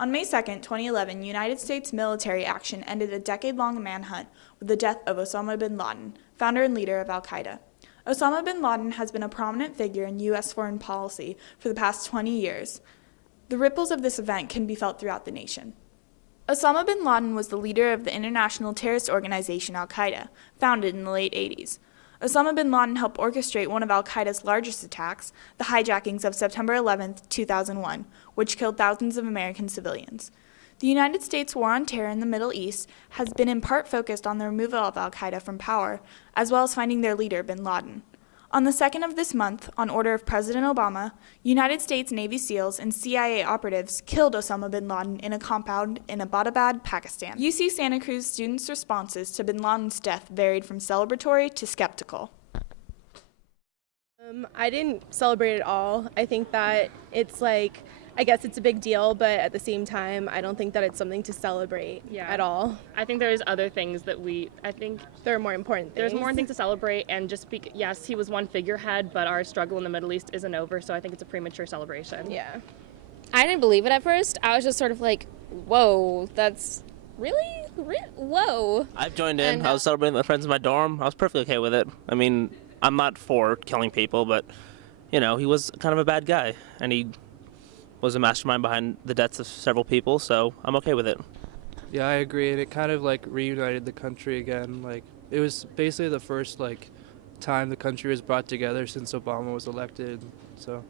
On May 2, 2011, United States military action ended a decade-long manhunt with the death of Osama bin Laden, founder and leader of al-Qaeda. Osama bin Laden has been a prominent figure in U.S. foreign policy for the past 20 years. The ripples of this event can be felt throughout the nation. Osama bin Laden was the leader of the international terrorist organization al-Qaeda, founded in the late 80s. Osama bin Laden helped orchestrate one of al-Qaeda's largest attacks, the hijackings of September 11, 2001, which killed thousands of American civilians. The United States' war on terror in the Middle East has been in part focused on the removal of al-Qaeda from power, as well as finding their leader, bin Laden. On the 2nd of this month, on order of President Obama, United States Navy SEALs and CIA operatives killed Osama bin Laden in a compound in Abbottabad, Pakistan. UC Santa Cruz students' responses to bin Laden's death varied from celebratory to skeptical. I didn't celebrate at all. I think that I guess it's a big deal, but at the same time, I don't think that it's something to celebrate at all. I think there's other things that there are more important things. There's more things to celebrate, and yes, he was one figurehead, but our struggle in the Middle East isn't over, so I think it's a premature celebration. Yeah. I didn't believe it at first. I was just sort of like, whoa, that's really? Whoa. I joined in. I was celebrating with my friends in my dorm. I was perfectly okay with it. I mean, I'm not for killing people, but, he was kind of a bad guy, and he was a mastermind behind the deaths of several people, so I'm okay with it. Yeah, I agree, and it kind of reunited the country again. It was basically the first time the country was brought together since Obama was elected. So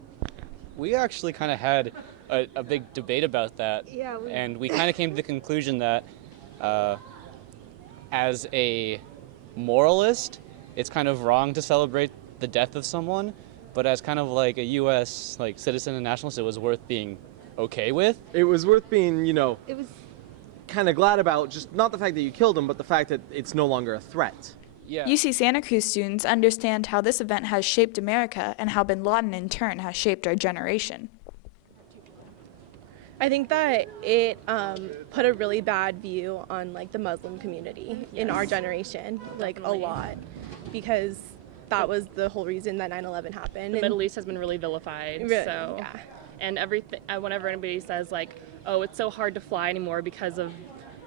we actually kind of had a big debate about that, and we kind of came to the conclusion that as a moralist, it's kind of wrong to celebrate the death of someone, but as kind of a U.S. citizen and nationalist, it was worth being okay with. It was worth being, kind of glad about, just not the fact that you killed him, but the fact that it's no longer a threat. Yeah. UC Santa Cruz students understand how this event has shaped America and how bin Laden in turn has shaped our generation. I think that it put a really bad view on the Muslim community in our generation, a lot, because that was the whole reason that 9/11 happened. The Middle East has been really vilified, and everything. Whenever anybody says oh, it's so hard to fly anymore because of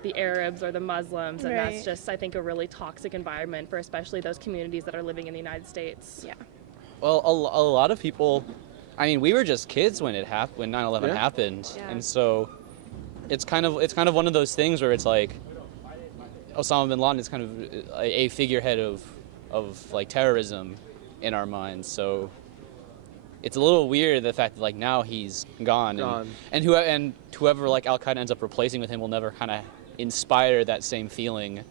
the Arabs or the Muslims, and that's just, I think, a really toxic environment for especially those communities that are living in the United States. Yeah. Well, a lot of people, we were just kids when 9/11 happened, and so it's kind of one of those things where it's Osama bin Laden is kind of a figurehead of terrorism in our minds, so it's a little weird the fact that now he's gone. And whoever Al-Qaeda ends up replacing with him will never kind of inspire that same feeling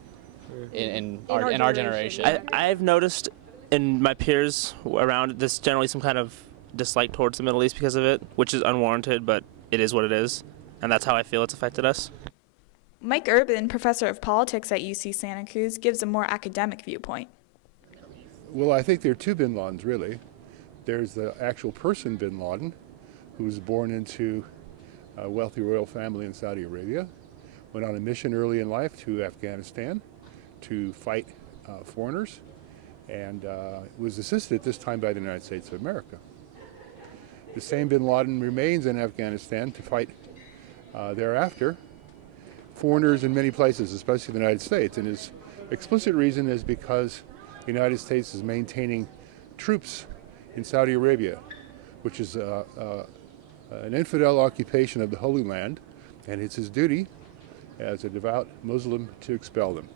in our generation. I've noticed in my peers around this generally some kind of dislike towards the Middle East because of it, which is unwarranted, but it is what it is, and that's how I feel it's affected us. Mike Urban, professor of politics at UC Santa Cruz, gives a more academic viewpoint. Well, I think there are two bin Ladens, really. There's the actual person, bin Laden, who was born into a wealthy royal family in Saudi Arabia, went on a mission early in life to Afghanistan to fight foreigners, and was assisted at this time by the United States of America. The same bin Laden remains in Afghanistan to fight thereafter foreigners in many places, especially the United States, and his explicit reason is because the United States is maintaining troops in Saudi Arabia, which is an infidel occupation of the Holy Land, and it's his duty as a devout Muslim to expel them.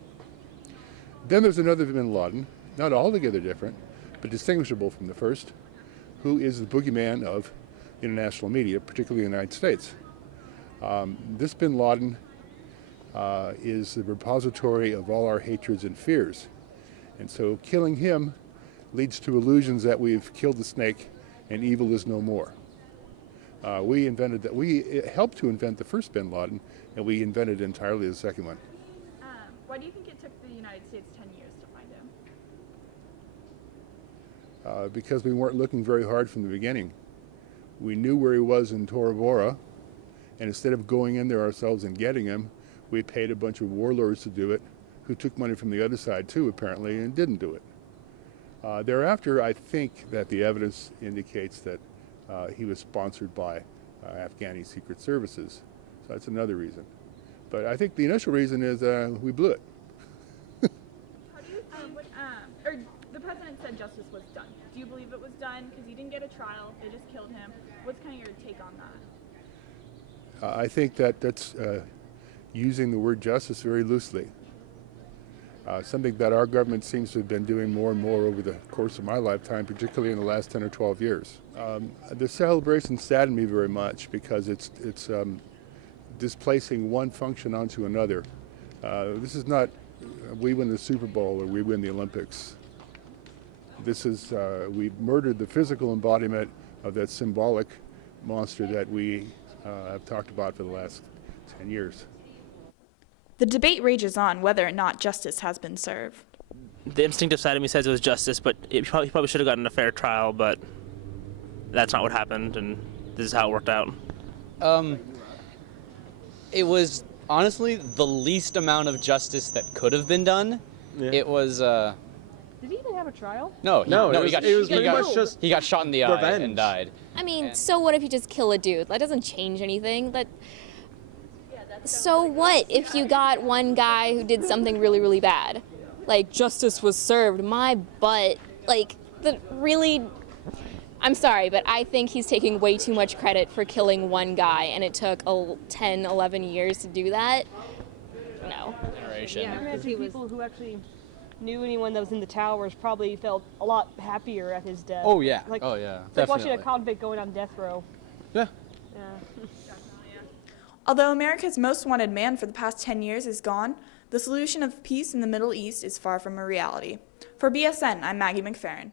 Then there's another bin Laden, not altogether different, but distinguishable from the first, who is the boogeyman of international media, particularly the United States. This bin Laden is the repository of all our hatreds and fears. And so killing him leads to illusions that we've killed the snake and evil is no more. We helped to invent the first bin Laden, and we invented entirely the second one. Why do you think it took the United States 10 years to find him? Because we weren't looking very hard from the beginning. We knew where he was in Tora Bora, and instead of going in there ourselves and getting him, we paid a bunch of warlords to do it, who took money from the other side too, apparently, and didn't do it. Thereafter, I think that the evidence indicates that he was sponsored by Afghani secret services. So that's another reason. But I think the initial reason is we blew it. How do you or the president said justice was done. Do you believe it was done? Because he didn't get a trial, they just killed him. What's kind of your take on that? I think that's using the word justice very loosely. Something that our government seems to have been doing more and more over the course of my lifetime, particularly in the last 10 or 12 years. The celebration saddened me very much because it's displacing one function onto another. This is not we win the Super Bowl or we win the Olympics. This is we murdered the physical embodiment of that symbolic monster that we have talked about for the last 10 years. The debate rages on whether or not justice has been served. The instinctive side of me says it was justice, but he probably should have gotten a fair trial, but that's not what happened, and this is how it worked out. It was honestly the least amount of justice that could have been done. Yeah. It was. Did he even have a trial? No, he got shot in the eye revenge. and died. I mean, so what if you just kill a dude? That doesn't change anything. So what if you got one guy who did something really, really bad? Like, justice was served. My butt. I'm sorry, but I think he's taking way too much credit for killing one guy, and it took 10, 11 years to do that. No. Generation. Yeah, I imagine people who actually knew anyone that was in the towers probably felt a lot happier at his death. Oh, yeah. Oh, yeah. It's like watching a convict going on death row. Yeah. Yeah. Although America's most wanted man for the past 10 years is gone, the solution of peace in the Middle East is far from a reality. For BSN, I'm Maggie McFerrin.